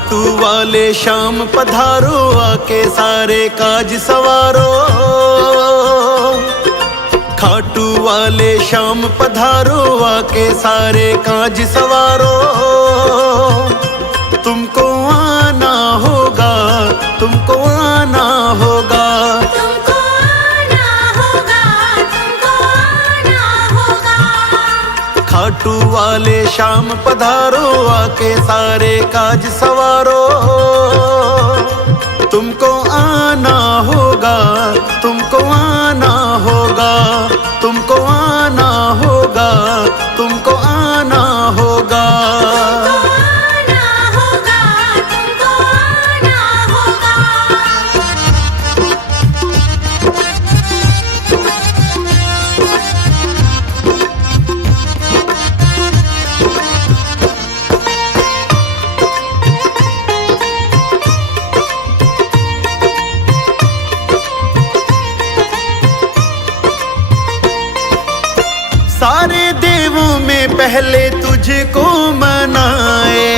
खाटू वाले शाम पधारो, आके सारे काज सवारो। खाटू वाले शाम पधारो, आके सारे काज सवारो। तुमको आना होगा, तुमको आना होगा, तुमको आना होगा, तुमको आना होगा। खाटू वाले शाम पधारो, आके सारे काज सवारो। तुमको आना होगा, तुमको आना होगा, तुमको आना होगा, तुमको आना होगा। सारे देवों में पहले तुझको मनाए,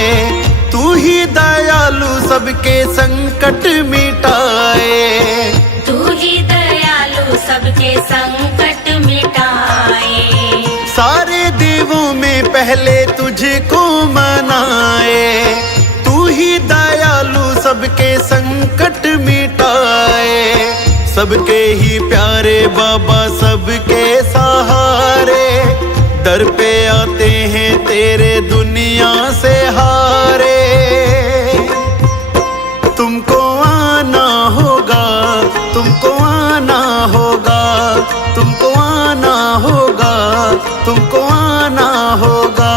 तू ही दयालु सबके संकट मिटाए। तू ही दयालु सबके संकट मिटाए। सारे देवों में पहले तुझको मनाए, तू ही दयालु सबके संकट मिटाए। सबके ही प्यारे बाबा, सबके सहारे, दर पे आते हैं तेरे दुनिया से हारे। तुमको आना होगा, तुमको आना होगा, तुमको आना होगा, तुमको आना होगा।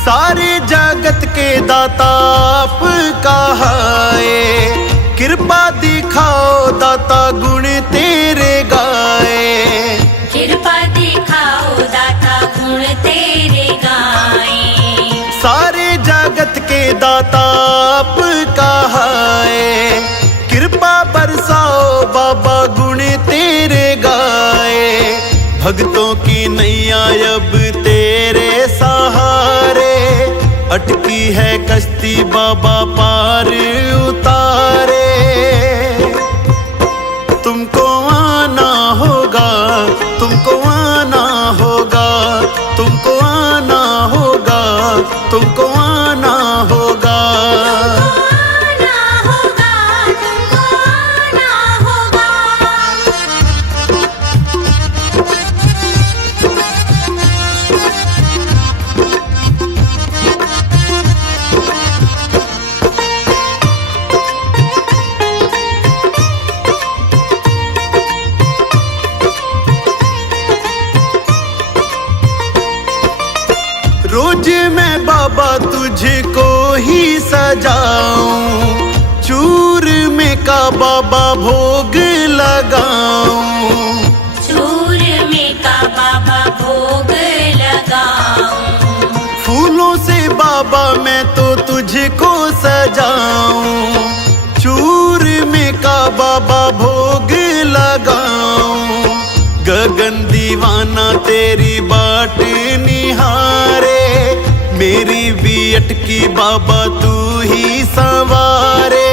सारे जगत के दाता आप कहाए, कृपा दिखाओ दाता गुण तेरे गाए। कृपा दिखाओ दाता गुण तेरे गाए। सारे जगत के दाता आप कहाए, कृपा बरसाओ बाबा गुण तेरे गाए। भक्तों की नैया अब तेरे सहारे, अटकी है कश्ती बाबा पार उतारे। तुमको आना होगा, तुमको आना होगा, तुमको आना होगा, तुमको आना होगा। रोज मैं बाबा तुझको ही सजाऊं, चूर में का बाबा भोग लगाऊं। चूर में का बाबा भोग लगाऊं। फूलों से बाबा मैं तो तुझको सजाऊं, चूर में का बाबा भोग लगाऊं। गगन दीवाना तेरी बाट निहारे, मेरी भी अटकी बाबा तू ही संवारे।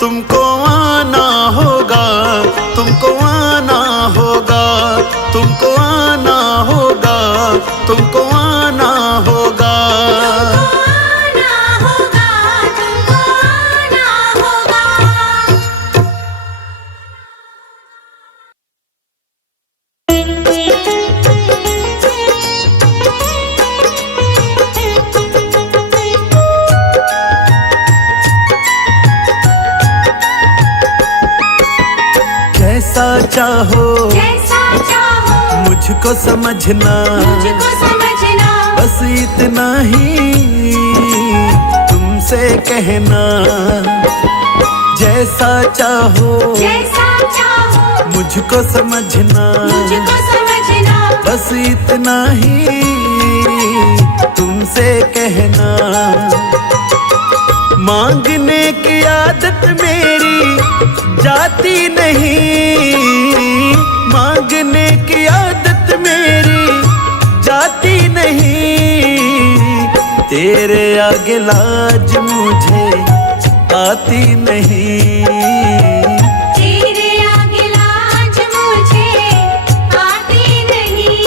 तुमको आना होगा, तुमको आना होगा, तुमको आना होगा, तुमको आना होगा। जैसा चाहो मुझको समझना, बस इतना ही तुमसे कहना, जैसा चाहो मुझको समझना, बस इतना ही तुमसे कहना। मांगने की आदत मेरी जाती नहीं, मांगने की आदत मेरी जाती नहीं, तेरे आगे लाज मुझे आती नहीं, तेरे आगे लाज मुझे आती नहीं।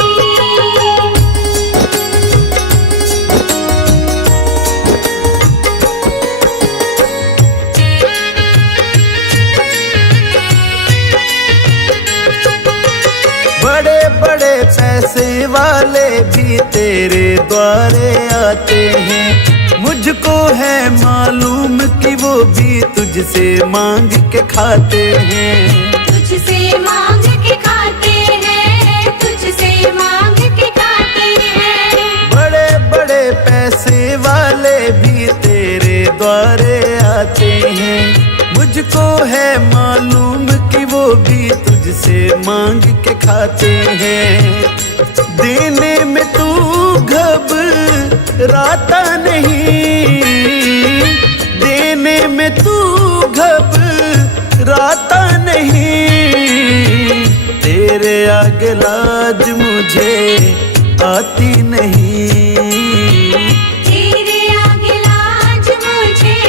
बड़े बड़े पैसे वाले भी तेरे द्वारे आते हैं, मुझको है मालूम कि वो भी तुझसे मांग के खाते हैं, तुझसे मांग के खाते हैं, तुझसे मांग के खाते हैं। बड़े बड़े पैसे वाले भी तेरे द्वारे आते हैं, मुझको है मालूम कि वो भी तुझसे मांग के खाते हैं। देने में तू घबराता नहीं, देने में तू घबराता नहीं, तेरे आगे लाज मुझे आती नहीं, तेरे आगे लाज मुझे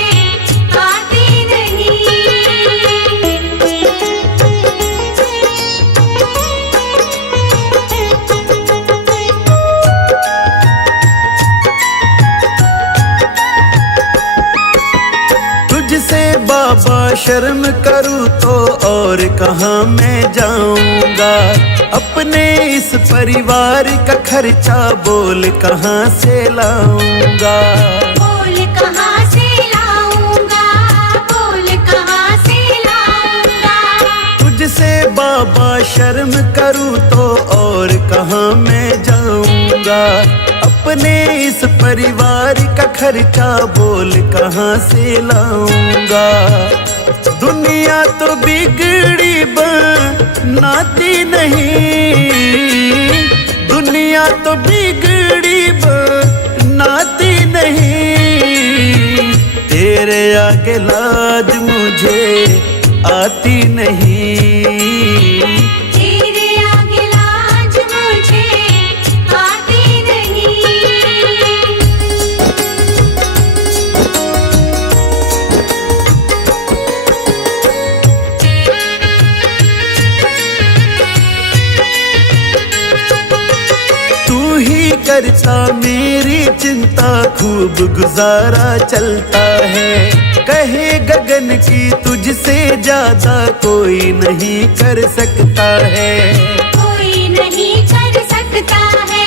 आती नहीं। तुझसे बाबा शर्म करूँ तो और कहाँ मैं जाऊंगा, अपने इस परिवार का खर्चा बोल कहाँ से लाऊंगा, बोल कहाँ से लाऊंगा, बोल कहाँ से लाऊंगा। तुझसे बाबा शर्म करूँ तो और कहाँ मैं जाऊंगा, अपने इस परिवार का खर्चा बोल कहाँ से लाऊंगा। दुनिया तो बिगड़ी बनाती नहीं, दुनिया तो बिगड़ी बनाती नहीं, तेरे आगे लाज मुझे आती नहीं, तेरे आगे लाज मुझे आती नहीं। तू ही करता मेरी चिंता, खूब गुजारा चलता है, कहे गगन की तुझसे ज्यादा कोई नहीं कर सकता है, कोई नहीं कर सकता है,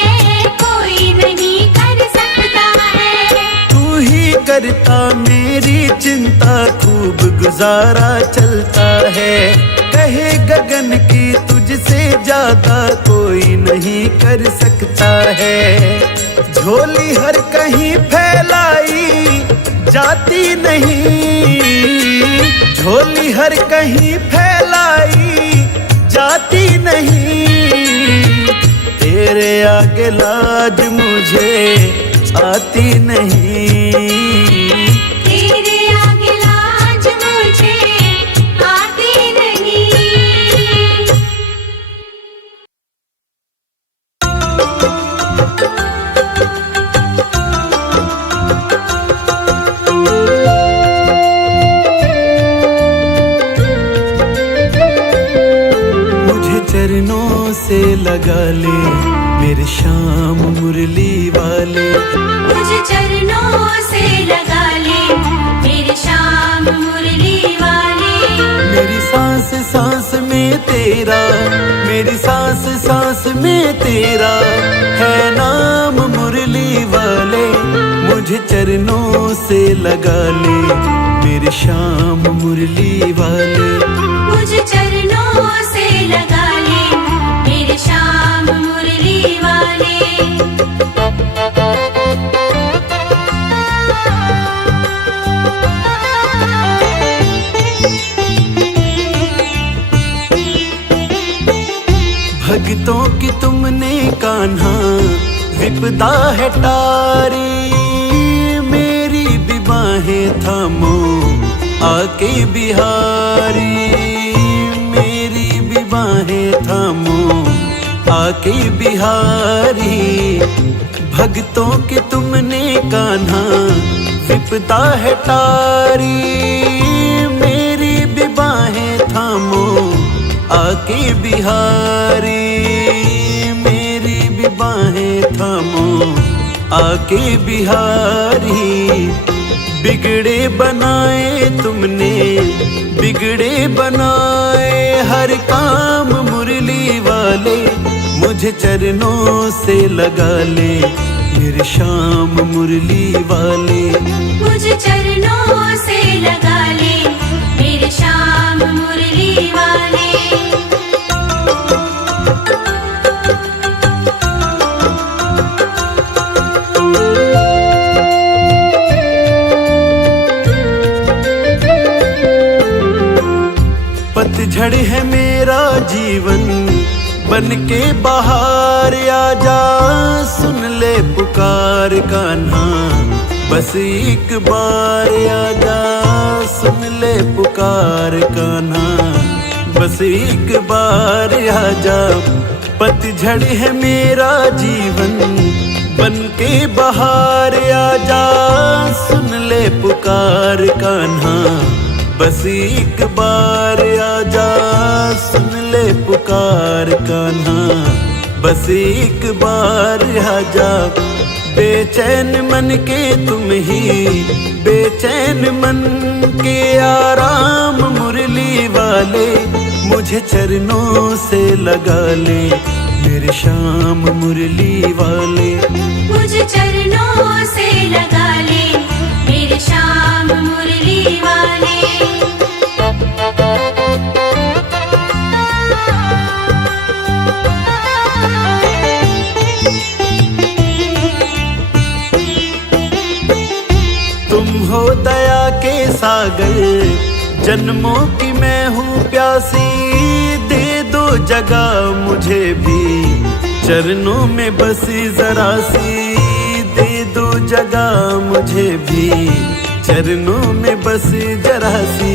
कोई नहीं कर सकता है। तू ही करता मेरी चिंता, खूब गुजारा चलता है, कहे गगन की तुझसे ज्यादा कोई नहीं कर सकता है। झोली हर कहीं फैलाई जाती नहीं, झोली हर कहीं फैलाई जाती नहीं, तेरे आगे लाज मुझे आती नहीं, तेरे आगे लाज मुझे आती नहीं। मुझे चरणों से लगा ले मेरे श्याम मुरली वाले, मुझे चरणों से लगा ले मेरे श्याम मुरली वाले। मेरी सांस सांस में तेरा, मेरी सांस सांस में तेरा है नाम मुरली वाले, मुझे चरणों से लगा ले मेरे श्याम मुरली वाले, मुझे चरणों से लगा ले मेरे श्याम मुरली वाले। भक्तों की तुमने कान्हा विपदा है टारी, मेरी भी बाहें थामो आके बिहारी, मेरी भी बाहें थामो आके बिहारी। भक्तों की तुमने कान्हा विपदा है टारी, मेरी भी बाहें थामो आके बिहारी, मेरी भी बाहें थामो आके बिहारी। बिगड़े बनाए तुमने बिगड़े बनाए हर काम मुरली वाले, मुझे चरणों से लगा ले मेरे श्याम मुरली वाले, मुझे चरणों से लगा ले मेरे श्याम मुरली वाले। पतझड़ है मेरा जीवन बन के बाहर आजा, सुन ले पुकार कान्हा बस एक बार आजा, सुन ले पुकार कान्हा बस एक बार आजा। पतझड़ है मेरा जीवन बन के बाहर आजा, सुन ले पुकार कान्हा बस एक बार आजा, सुन ले पुकार कान्हा बस एक बार आजा। बेचैन मन के तुम ही बेचैन मन के आराम मुरली वाले, मुझे चरणों से लगा ले मेरे श्याम मुरली वाले, मुझे चरणों से लगा ले मेरे श्याम मुरली वाले। तुम हो दया के सागर जन्मों की मैं हूँ प्यासी, दे दो जगह मुझे भी चरणों में बसी जरा सी, दे दो जगह मुझे भी चरणों में बसी जरा सी।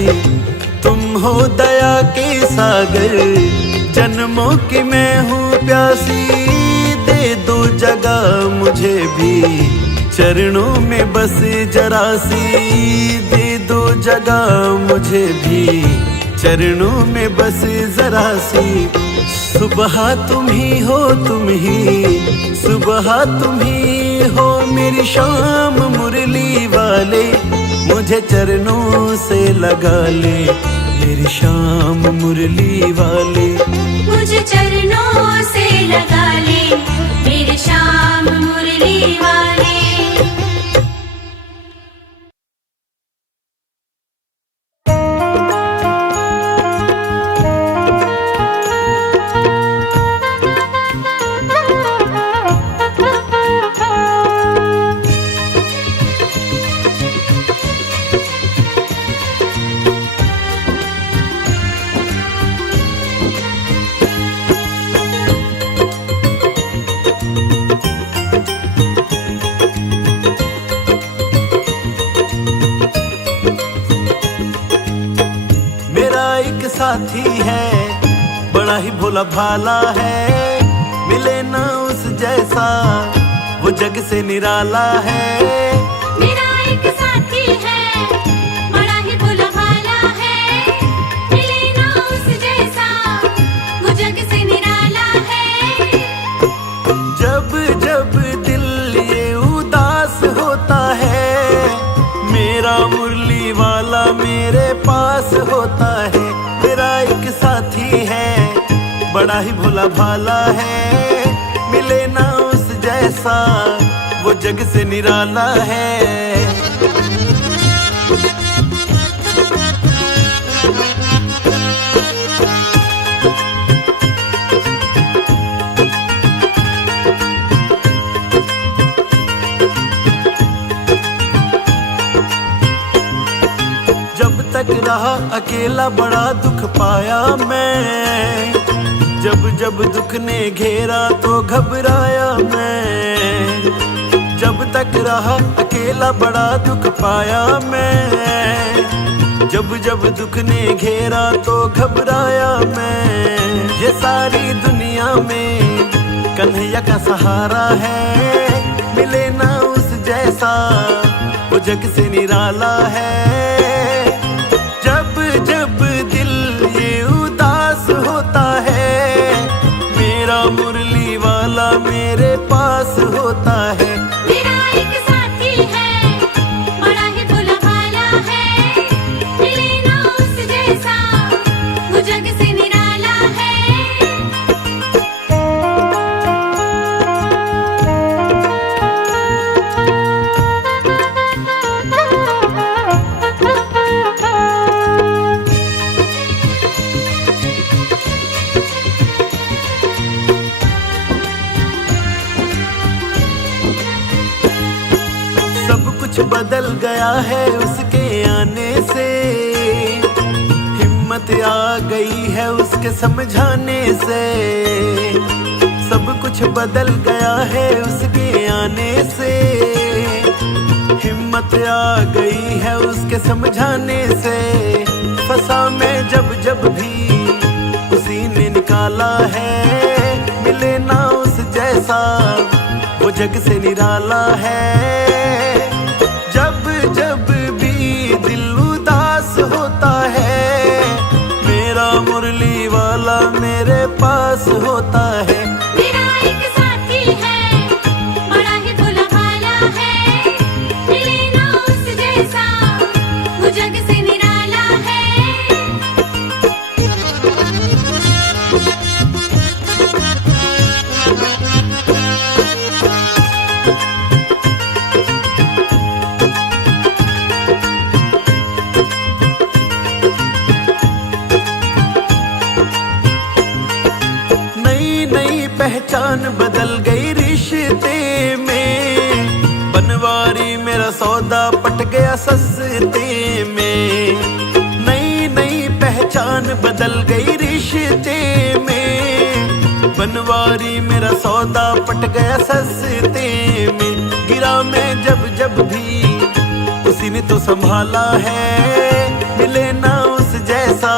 तुम हो दया के सागर जन्मों की मैं हूँ प्यासी, दे दो जगह मुझे भी चरणों में बस जरा सी, दे दो जगह मुझे भी चरणों में बस जरा सी। सुबह तुम ही हो तुम ही सुबह तुम ही हो मेरी शाम मुरली वाले, मुझे चरणों से लगा ले मेरी शाम मुरली वाले, मुझे चरणों से लगा ले मेरे श्याम मुरली वाले। साथी है बड़ा ही भोला भाला है, मिले ना उस जैसा वो जग से निराला है। मेरा एक साथी है बड़ा ही भोला भाला है, मिले ना उस जैसा वो जग से निराला है। जब जब दिल ये उदास होता है, मेरा मुरली वाला मेरे पास होता है। मेरा एक साथी है बड़ा ही भोला भाला है, मिले ना उस जैसा वो जग से निराला है। जब तक रहा अकेला बड़ा दुख पाया मैं, जब जब दुख ने घेरा तो घबराया मैं, जब तक रहा अकेला बड़ा दुख पाया मैं। जब जब दुख ने घेरा तो घबराया मैं, ये सारी दुनिया में कन्हैया का सहारा है। मिले ना उस जैसा वो जग से निराला है। जब जब दिल ये उदास होता है, मेरा मुरली वाला मेरे पास होता है। मेरा एक साथी है, बड़ा ही भोला भाला है। मिले ना उस जैसा वो जग से निराला है। सब कुछ बदल गया है उसके आने से, हिम्मत आ गई है उसके समझाने से। सब कुछ बदल गया है उसके आने से, हिम्मत आ गई है उसके समझाने से। फंसा मैं जब जब भी उसी ने निकाला है, मिले ना उस जैसा वो जग से निराला है। जब जब भी दिल उदास होता है, मेरा मुरली वाला मेरे पास होता है। मेरा एक साथी है, बड़ा ही भोला भाला है। मिले ना उस जैसा वो जग से निराला है। नई नई पहचान बदल गई रिश्ते में, बनवारी मेरा सौदा पट गया सस्ते में। नई नई पहचान बदल गई रिश्ते में, बनवारी मेरा सौदा पट गया सस्ते में। गिरा मैं जब जब भी उसी ने तो संभाला है, मिले ना उस जैसा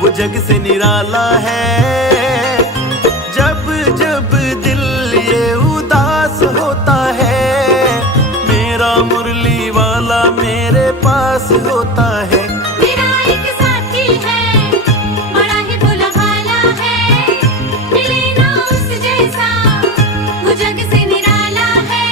वो जग से निराला है। जब जब दिल ये उदास होता है, मेरा मुरली वाला मेरे पास होता है। मेरा एक साथी है, बड़ा ही भोला भाला है। मिले ना उस जैसा वो जग से निराला है।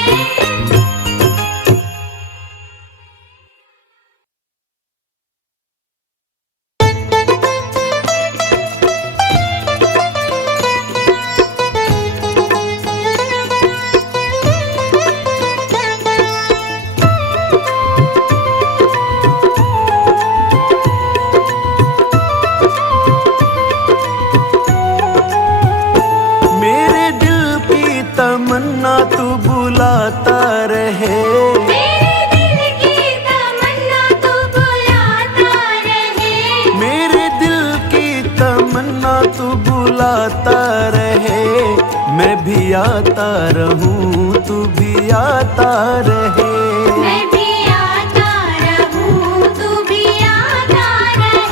मेरे दिल की तमन्ना तू बुलाता रहे, मेरे दिल की तमन्ना तू बुलाता रहे। मेरे दिल की तमन्ना तू बुलाता रहे। मैं भी आता रहूं तू भी आता रहे। मैं भी आता रहूं, तू भी आता रहे।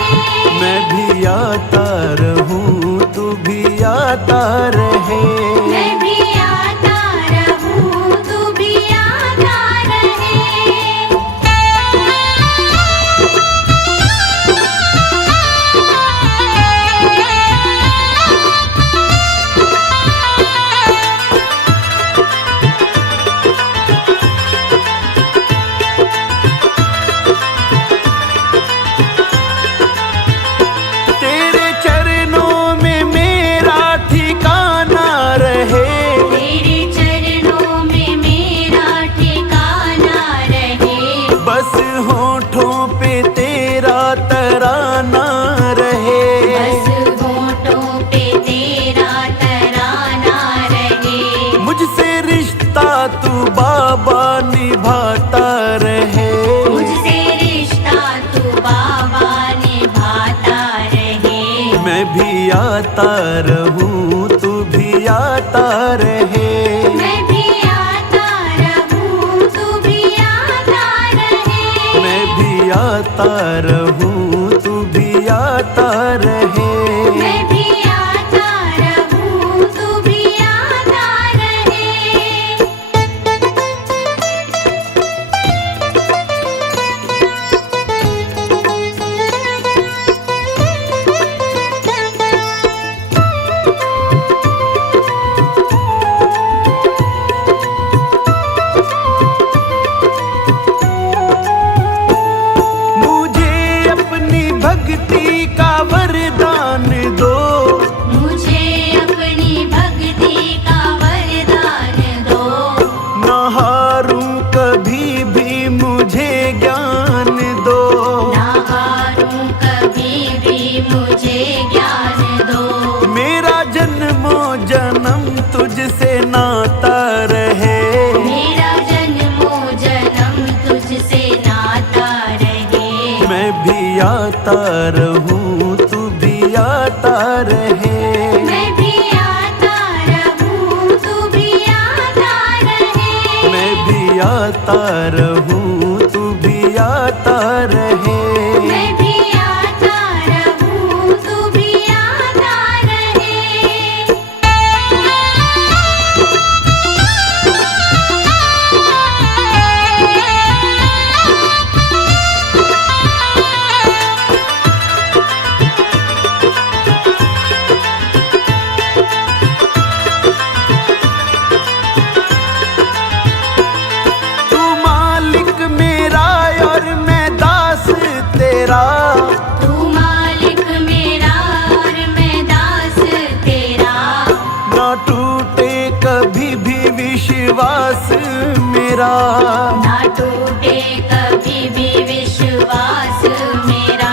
मैं भी आता रहूं तू भी आता रहे। मैं भी आता रहूं, तू भी आता रहे। तेरे चरणों में मेरा ठिकाना आता रहूं तू भी आता रहे। मैं भी आता रहूं तू भी आता रहे। मैं भी आता रहूं तू भी आता रहे। मैं भी आता रहूं तू भी आता रहे। मुझे अपनी भक्ति का वरदान दो। मुझे अपनी भक्ति का वरदान दो। ना हारूं कभी भी मुझे ज्ञान दो। ना हारूं कभी भी मुझे ज्ञान दो। मेरा जन्मों जन्म तुझसे नाता रहे। मेरा जन्मों जन्म तुझसे नाता रहे। मैं भी आता रहूं तू भी आता रहे। मैं भी आता रहूं तू भी आता रहे। मैं भी आता रहूं तू भी आता रहे। मैं भी आता रहूं तू भी आता रहे। तू मालिक मेरा और मैं दास तेरा। तू मालिक मेरा और मैं दास तेरा। ना टूटे कभी भी विश्वास मेरा। ना टूटे कभी भी विश्वास मेरा।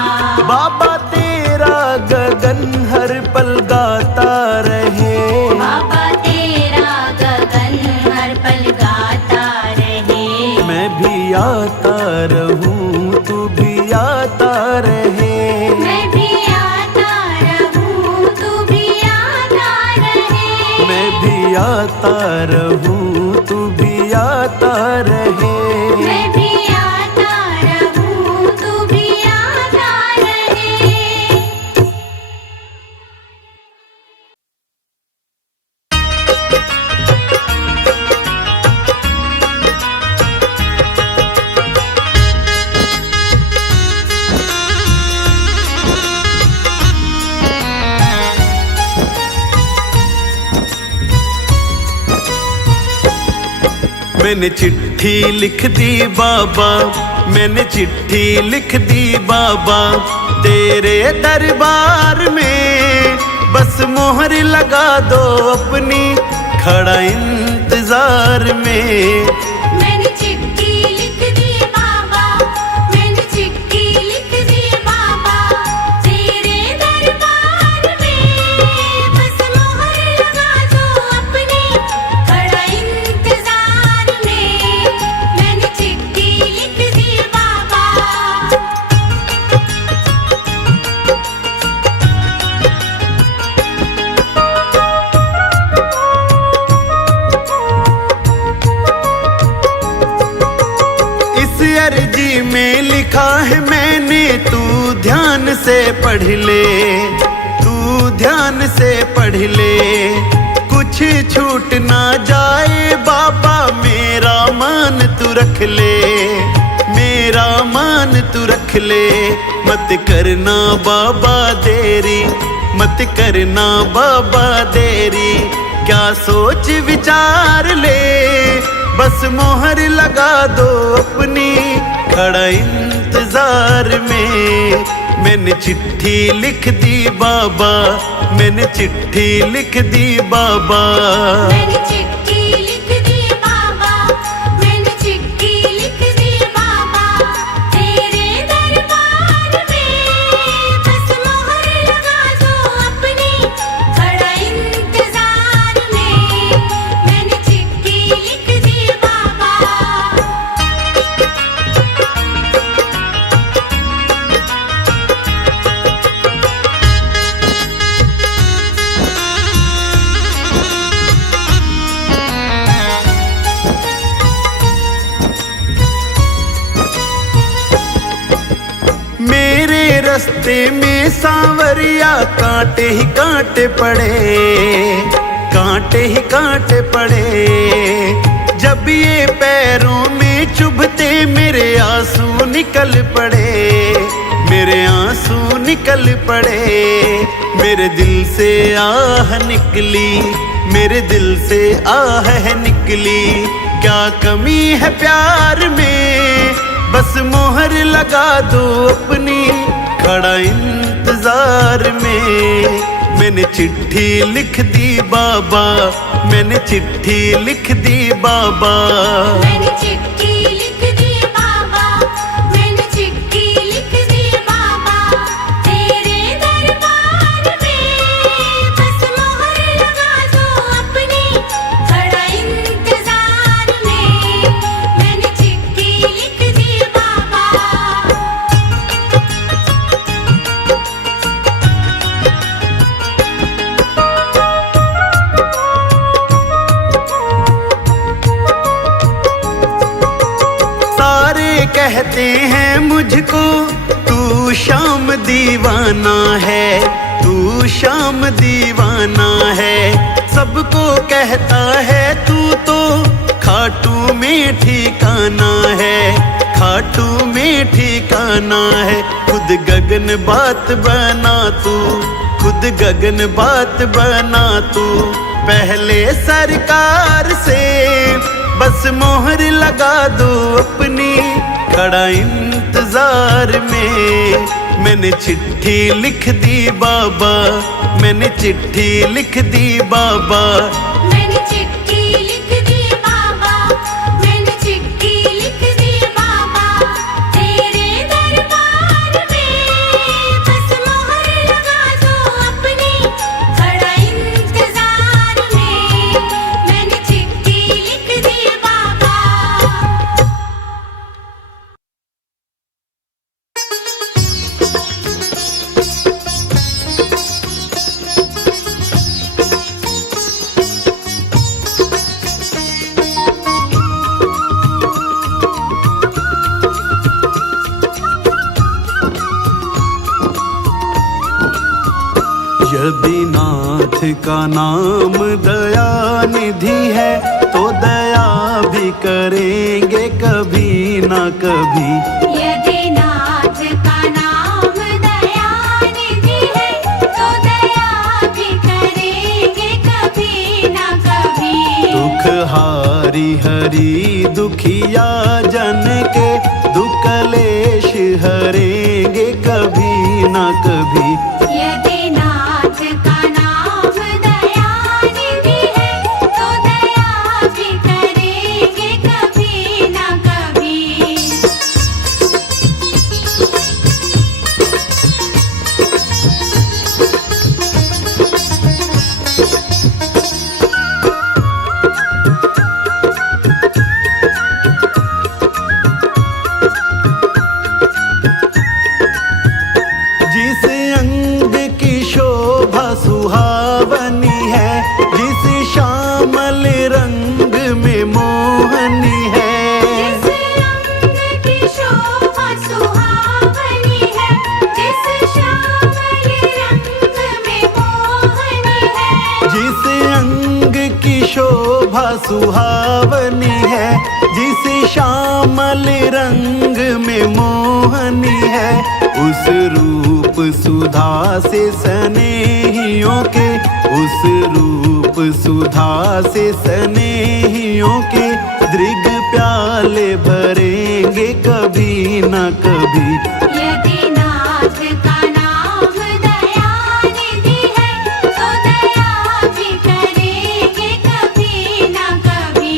बाबा तेरा गगन हर पल गाता रहे। बाबा तेरा गगन हर पल गाता रहे। मैं भी आता रहूं तू भी आता रहे। मैं भी आता रहूं तू भी आता रहे। मैं भी आता रहूं तू भी आता रहे। मैं भी आता रहूं तू भी आता रहे। मैंने चिट्ठी लिख दी बाबा। मैंने चिट्ठी लिख दी बाबा तेरे दरबार में। बस मोहर लगा दो अपनी खड़ा इंतजार में। मैंने चिट्ठी लिख दी बाबा। मैंने चिट्ठी लिख दी बाबा तेरे दरबार में। बस मोहर लगा दो अपनी खड़ा इंतजार में। मैंने चिट्ठी लिख दी बाबा। इस अर्जी में लिखा है मैंने तू ध्यान से पढ़ ले। तू ध्यान से पढ़ ले। कुछ छूट ना जाए बाबा मेरा मान तू रख ले। मेरा मान तू रख ले। मत करना बाबा देरी। मत करना बाबा देरी। क्या सोच विचार ले। बस मोहर लगा दो अपनी खड़ा इंतजार में। मैंने चिट्ठी लिख दी बाबा। मैंने चिट्ठी लिख दी बाबा। मैंने चिट्ठी लिख दी बाबा। मैंने चिट्ठी लिख दी बाबा तेरे दरबार में। बस मोहर लगा दो अपनी खड़ा इंतजार में। मैंने चिट्ठी लिख दी बाबा। रास्ते में सांवरिया कांटे ही कांटे पड़े, कांटे ही कांटे पड़े। जब ये पैरों में चुभते मेरे आंसू निकल पड़े, मेरे आंसू निकल पड़े। मेरे दिल से आह निकली, मेरे दिल से आह है निकली। क्या कमी है प्यार में, बस मोहर लगा दो अपनी, खड़ा इंतजार में। मैंने चिट्ठी लिख दी बाबा, मैंने चिट्ठी लिख दी बाबा। मैंने चिट्ठी लिख दी बाबा, मैंने चिट्ठी लिख दी बाबा। तेरे दरबार में बस मोहर लगा दो अपनी, खड़ा इंतजार में। मैंने चिट्ठी लिख दी बाबा। सारे कहते हैं मुझको तू शाम दीवाना है, तू शाम दीवाना है। सबको कहता है तू तो खाटू में ठिकाना है, खाटू में ठिकाना है। खुद गगन बात बना तू, खुद गगन बात बना तू। पहले सरकार से बस मोहर लगा दो अपनी, खड़ा इंतजार में। मैंने चिट्ठी लिख दी बाबा, मैंने चिट्ठी लिख दी बाबा। मैंने चिट्ठी लिख दी बाबा, मैंने चिट्ठी लिख दी बाबा। तेरे दरबार में बस मोहर लगा दो अपनी, खड़ा इंतजार में। मैंने चिट्ठी लिख दी बाबा। यदि नाथ का नाम दया निधि है, तो दया भी करेंगे कभी ना कभी। यदि नाथ का नाम दया निधि है, तो दया भी करेंगे कभी ना कभी। दुख हारी हरी दुखिया जन के, दुख कलेश हरेंगे कभी ना कभी। यदि नाथ का नाम दया निधि है, तो दया भी करेंगे कभी ना कभी। जिस अंग की शोभा सुहावनी है, जिस श्यामल रंग में मोहनी है। जिस रंग की शोभा सुहावनी है, जिस श्यामल रंग में मोहनी है। जिस अंग की शोभा सुहावनी है, जिस श्यामल रंग में मोहनी है। उस रूप सुधा से स्नेहियों के, उस रूप सुधा से स्नेहियों के। दृग प्याले भरेंगे कभी ना कभी। यदि नाथ का नाम दया निधि है, तो दया भी करेंगे कभी ना कभी।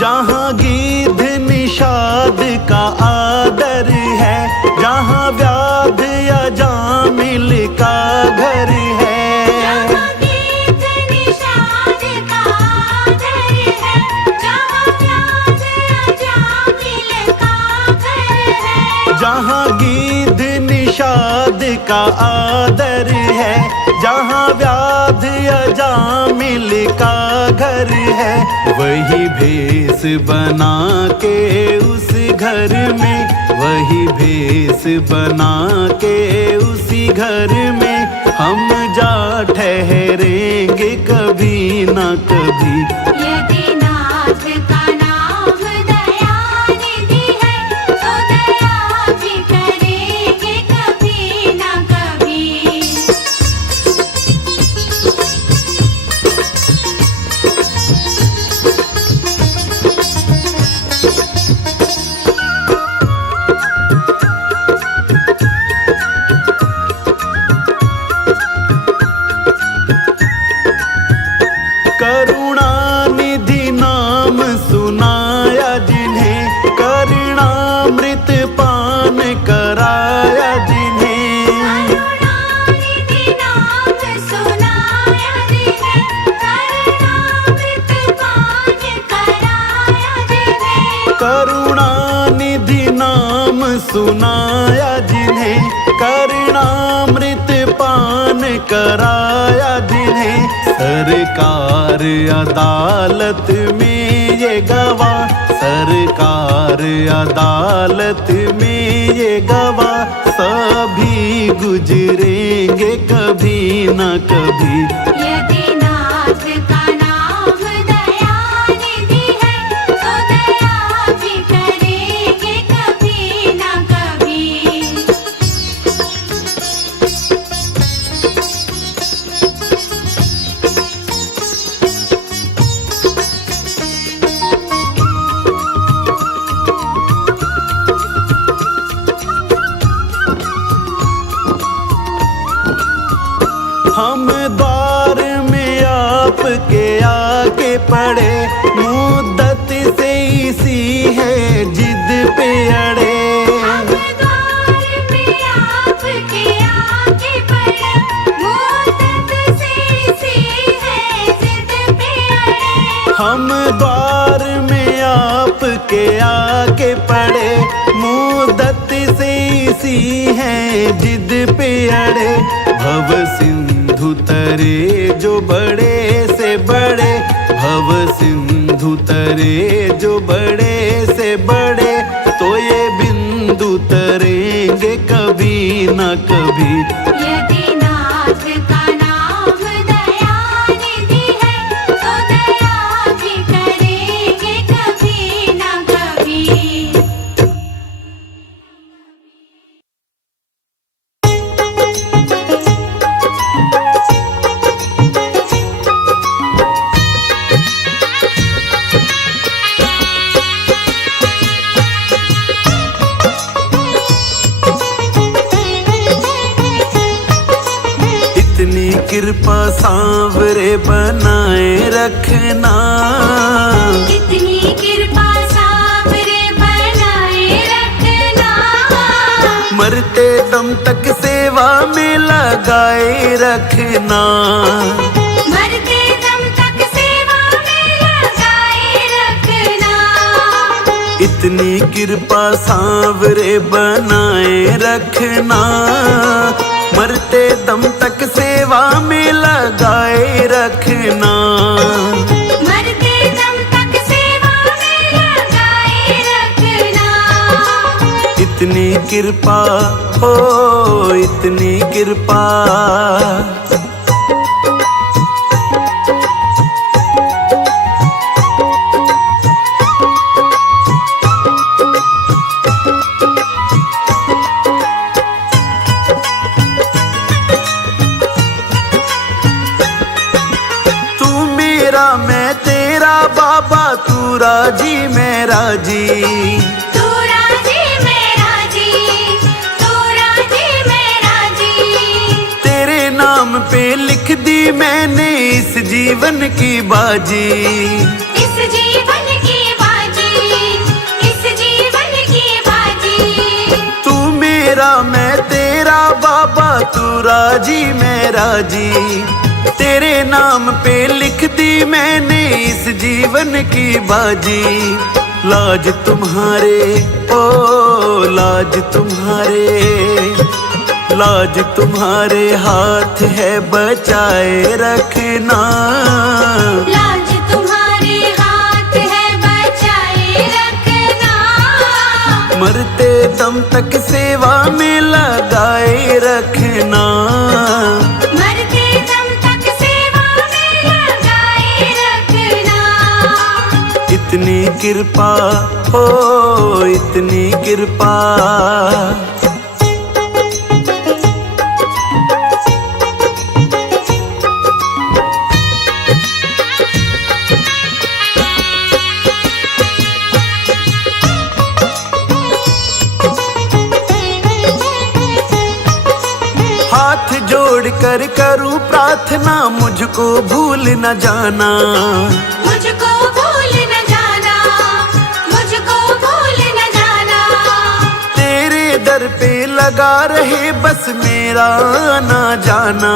जहाँ गीध निषाद का आदर है, जहाँ व्याध या जामिल का घर है। जहाँ गीत निषाद का आदर है, जहाँ व्याध या जामिल का का आदर है, जहाँ व्याध अजामिल का घर है। वही भेष बना के उस घर में, वही भेष बना के उसी घर में हम जा ठहरेंगे कभी ना कभी। यदि नाथ का नाम दयानिधि है, तो दया भी करेंगे कभी ना कभी। करुणानिधि नाम सुनाया जिन्हें, करुणामृत पान कराया जिन्हें। करुणानिधि नाम सुनाया जिन्हें, करुणामृत पान कराया जिन्हें। करुणानिधि नाम सुनाया जिन्हें, करुणामृत पान कराया जिन्हें। सरकार अदालत में ये गवाह, सरकार अदालत में ये गवाह, सभी गुजरेंगे कभी न कभी। यदि नाथ का नाम दयानिधि है, तो दया भी करेंगे कभी ना कभी। हम द्वार में आपके आके पड़े, मुद्दत से इसी है जिद पे अड़े। हम द्वार में आपके आगे पड़े, मुद्दत से इसी है जिद पे अड़े। हम द्वार में आपके आके पड़े, मुद्दत से इसी है जिद पे अड़े। भव सिंधु तरे जो बड़े से बड़े, भव सिंधु तरे जो बड़े से बड़े, तो ये बिंदु तरेंगे कभी न कभी। यदि नाथ का नाम दयानिधि है, तो दया भी करेंगे कभी ना कभी। इतनी कृपा सांवरे बनाए रखना, इतनी कृपा सांवरे बनाए रखना। मरते दम तक सेवा में लगाए रखना। मरते दम तक सेवा में लगाए रखना। इतनी कृपा सांवरे बनाए रखना, मरते दम तक सेवा में लगाए रखना। मरते दम तक सेवा में लगाए रखना। इतनी कृपा हो, इतनी कृपा। मैं तेरा बाबा, तू राजी मैं राजी। तू राजी मैं राजी, तू राजी मैं राजी। तेरे नाम पे लिख दी मैंने इस जीवन की बाजी। इस जीवन की बाजी, इस जीवन की बाजी। तू मेरा मैं तेरा बाबा, तू राजी मैं राजी। तेरे नाम पे लिख दी मैंने इस जीवन की बाजी। लाज तुम्हारे ओ लाज तुम्हारे, लाज तुम्हारे हाथ है बचाए रखना, लाज तुम्हारे हाथ है बचाए रखना, मरते दम तक सेवा में लगाए रखना, मरते दम तक सेवा में लगाए रखना। इतनी कृपा हो इतनी कृपा। हाथ जोड़ कर करूं प्रार्थना, मुझको भूल न जाना, मुझको भूल न जाना, मुझको भूल न जाना। तेरे दर पे लगा रहे बस मेरा ना जाना,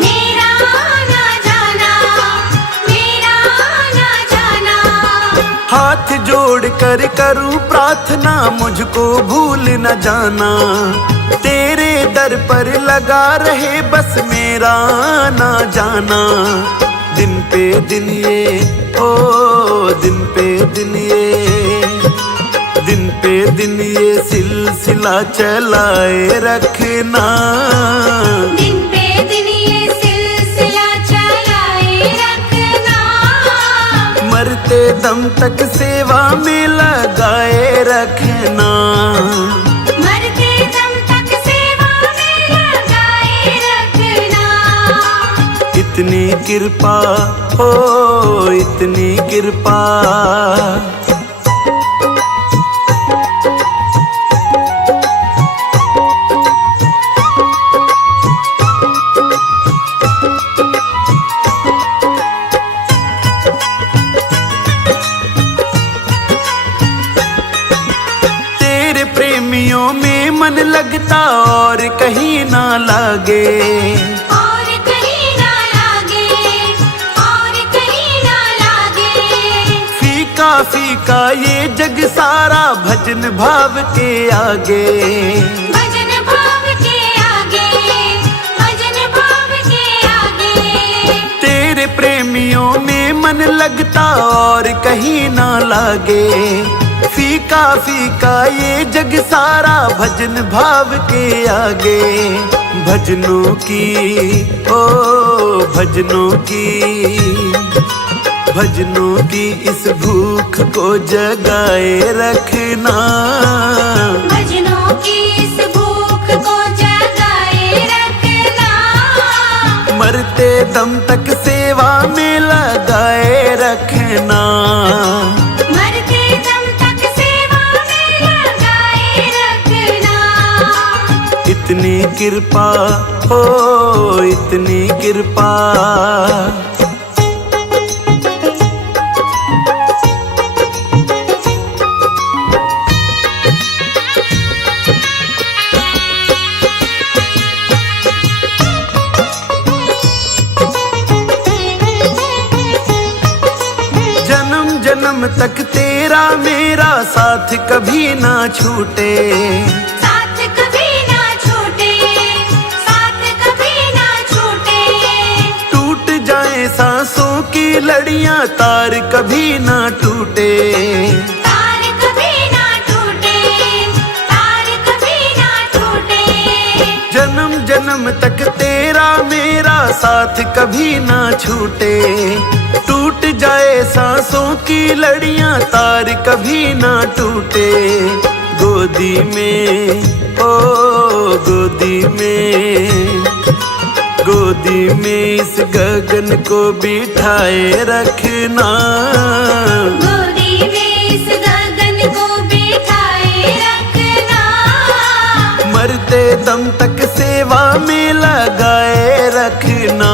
मेरा ना जाना, मेरा ना जाना। हाथ जोड़ कर करूं प्रार्थना, मुझको भूल न जाना, तेरे दर पर लगा रहे बस मेरा ना जाना। दिन पे दिन ये ओ दिन पे दिन ये, दिन पे दिन ये सिलसिला चलाए रखना, दिन पे दिन ये सिलसिला चलाए रखना, मरते दम तक सेवा में लगाए रखना, मरते दम तक सेवा में लगाए रखना। इतनी कृपा हो इतनी कृपा। तेरे प्रेमियों में मन लगता और कहीं ना लागे, और कहीं ना लागे, और कहीं ना लागे। फीका फीका ये जग सारा भजन भाव के आगे, भजन भाव के आगे, भजन भाव के आगे। तेरे प्रेमियों में मन लगता और कहीं ना लागे, फीका फीका ये जग सारा भजन भाव के आगे। भजनों की ओ भजनों की, भजनों की इस भूख को जगाए रखना, भजनों की इस भूख को जगाए रखना, मरते दम तक सेवा में लगाए रखना, मरते दम तक सेवा में लगाए रखना। इतनी कृपा हो इतनी कृपा। जन्म जन्म तक तेरा मेरा साथ कभी ना छूटे, साथ कभी ना छूटे, साथ कभी ना छूटे। टूट जाए सांसों की लड़ियां तार कभी ना टूटे, तार कभी ना टूटे, तार कभी ना टूटे। जन्म जन्म तक तेरा मेरा साथ कभी ना छूटे, टूट जाए सांसों की लड़ियां तार कभी ना टूटे। गोदी में ओ गोदी में, गोदी में इस गगन को बिठाए रखना, गोदी में इस गगन को बिठाए रखना, मरते दम तक सेवा में लगाए रखना,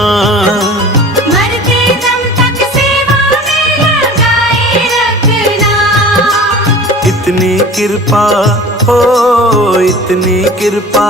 मरते दम तक सेवा में लगाए रखना। इतनी कृपा हो इतनी कृपा।